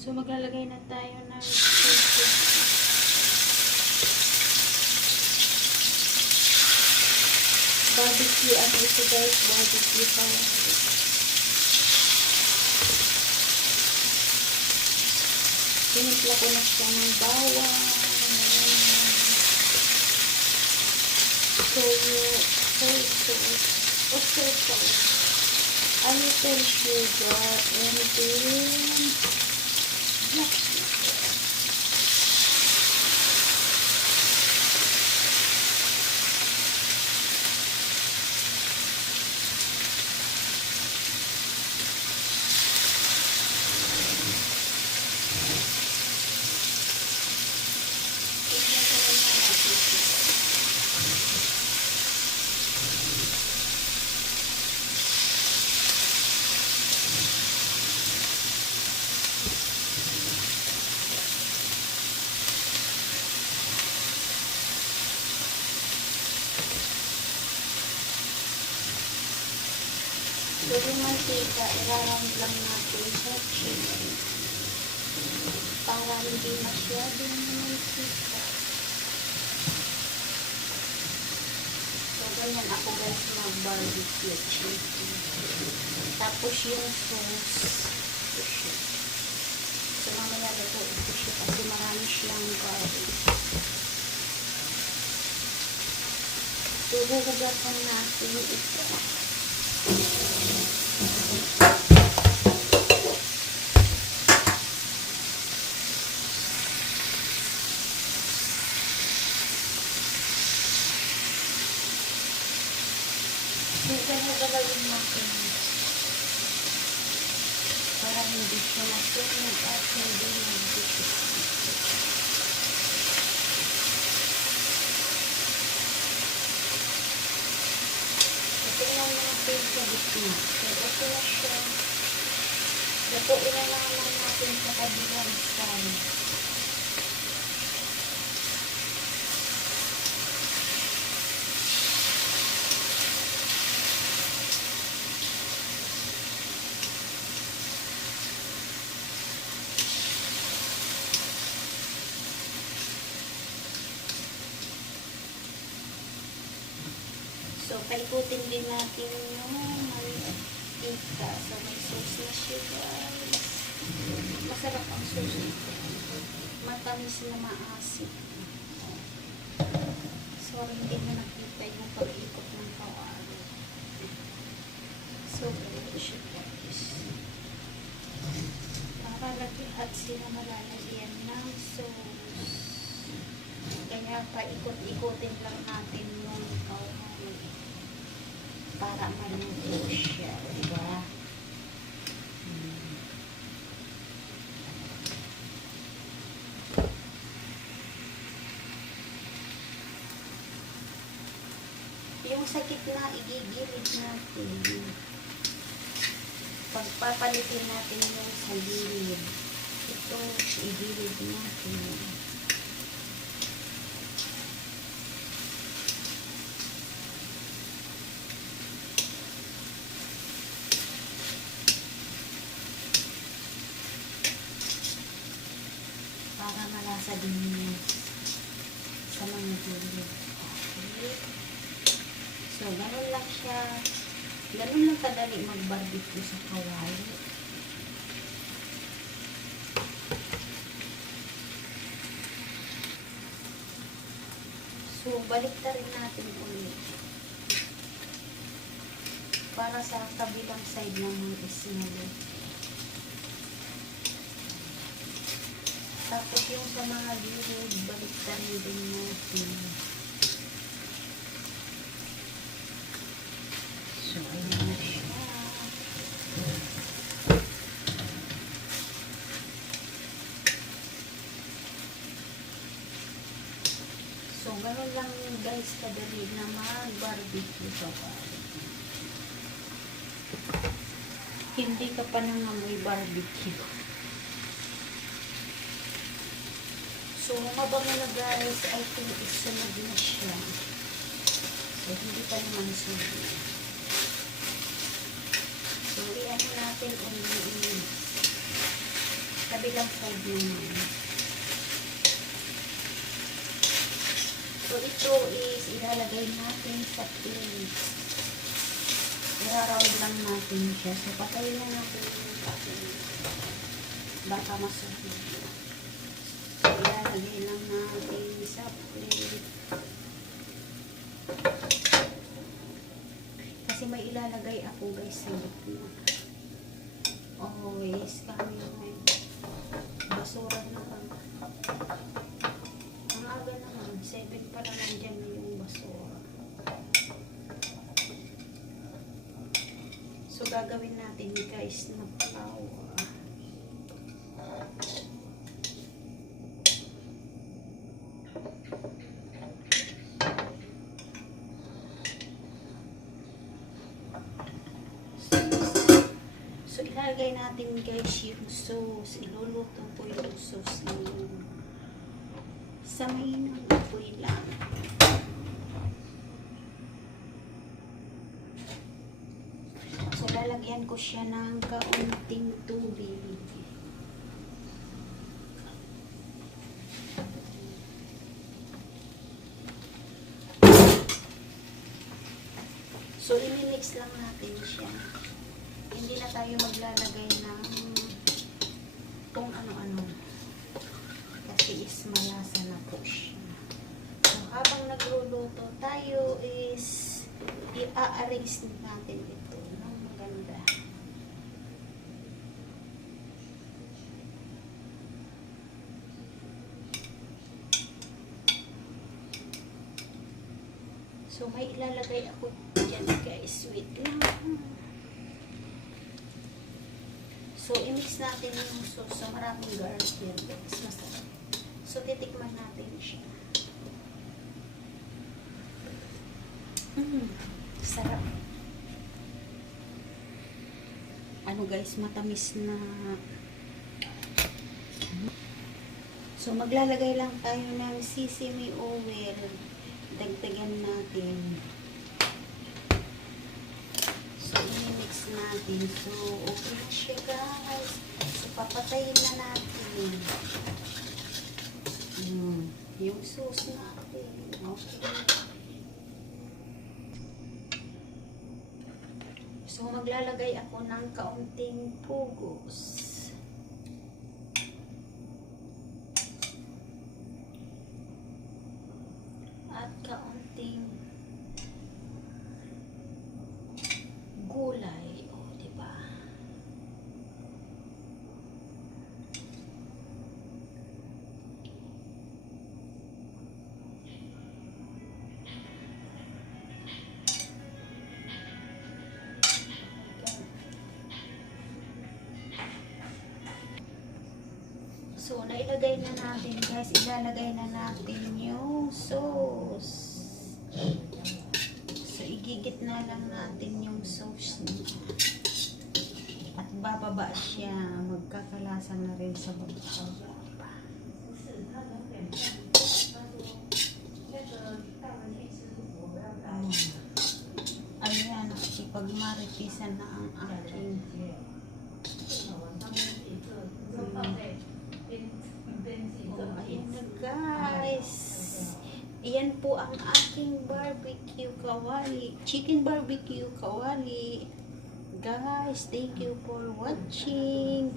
So, maglalagay na tayo ng barbecue. Ano ito guys? Barbecue sauce. Pinimpla ko na siya ng bawang. Soy sauce. A little sugar. And then black sugar. So, yung mantika, iraround lang natin sa chicken para hindi masyadong mantika. So, ganyan ako guys mag-barbecue chicken. Tapos yung sauce, ito siya. So, mamaya ito siya kasi marami siyang garlic. So, huhugasan natin ito. Ganyan gagawin natin para hindi siya masunog at hindi magdikit. Tingnan natin sa gitna. So, ito na siya. Lutuin na naman natin sa kabilang side. So, paikutin din natin yung mantika. So, may sauce na siya, guys. Masarap ang sauce nito. Matamis na maasim. So, hindi na nakita yung pag-ikot ng kawali. So, ganito siya, guys. Para lahat sila malalagyan ng sauce. Kaya paikot-ikotin lang natin yung kawali. Para maluto siya, diba? Yung sa gitna, igigilid natin. Pagpapalitin natin yung sa gilid. Ito, igilid natin. Para malasa din yun sa mga gilid. Okay. So, ganun lang siya. Ganun lang kadali mag-barbecue sa kawali. So, balik na rin natin ulit. Para sa kabilang side naman is naluto. Tapos yung sa mga gilid, baliktan din natin. So, ayun na siya. So, gano'n lang guys kadali na mag-barbecue sa kawali. Hindi ka pa nangamoy barbecue. So, mabango na guys, I think isunod na siya. So, hindi pa naman sunod. So, i-ano natin ulit. kabilang side naman. So, ito is ilalagay natin sa plate. I-round lang natin siya. So, patayin na natin yung patin. Baka masuhin. So, ilalagay lang natin sa plate. Kasi may ilalagay ako guys sa gitna. Always kami may basura naman. Ang aga naman, 7 pa lang nandyan na yung basura. So, gagawin natin guys na flour. So, ilalagay natin guys yung sauce. Iluluto po yung sauce ngayon. Sa mainang apoy lang. So, lalagyan ko siya ng kaunting tubig. So, imimix lang natin siya. Hindi na tayo maglalagay ng kung ano-ano. Kasi is malasa na po siya. So, habang nagluluto tayo is i-arrange natin ito ng maganda. So, may ilalagay ako dyan guys. Wait lang. So, i-mix natin yung sauce. So, maraming garlic yan guys. Masarap. So, titikman natin siya. Sarap. Ano guys, matamis na. So, maglalagay lang tayo ng sesame oil. Dagdagan natin. So, i-mix natin. So, okay na siya guys. So, papatayin na natin. Yung sauce natin. Okay. So, maglalagay ako ng kaunting pugos. At kaunting gulay. O, diba? So, nailagay na natin guys. Ilalagay na natin yung sauce. So, igigit na lang natin yung sauce niya. At bababa siya. Magkakalasa na rin sa baba. Ayan, ipagmaritisan na ang aking ayan na guys. Ayan po ang aking barbecue kawali. Chicken barbecue kawali. Guys, thank you for watching.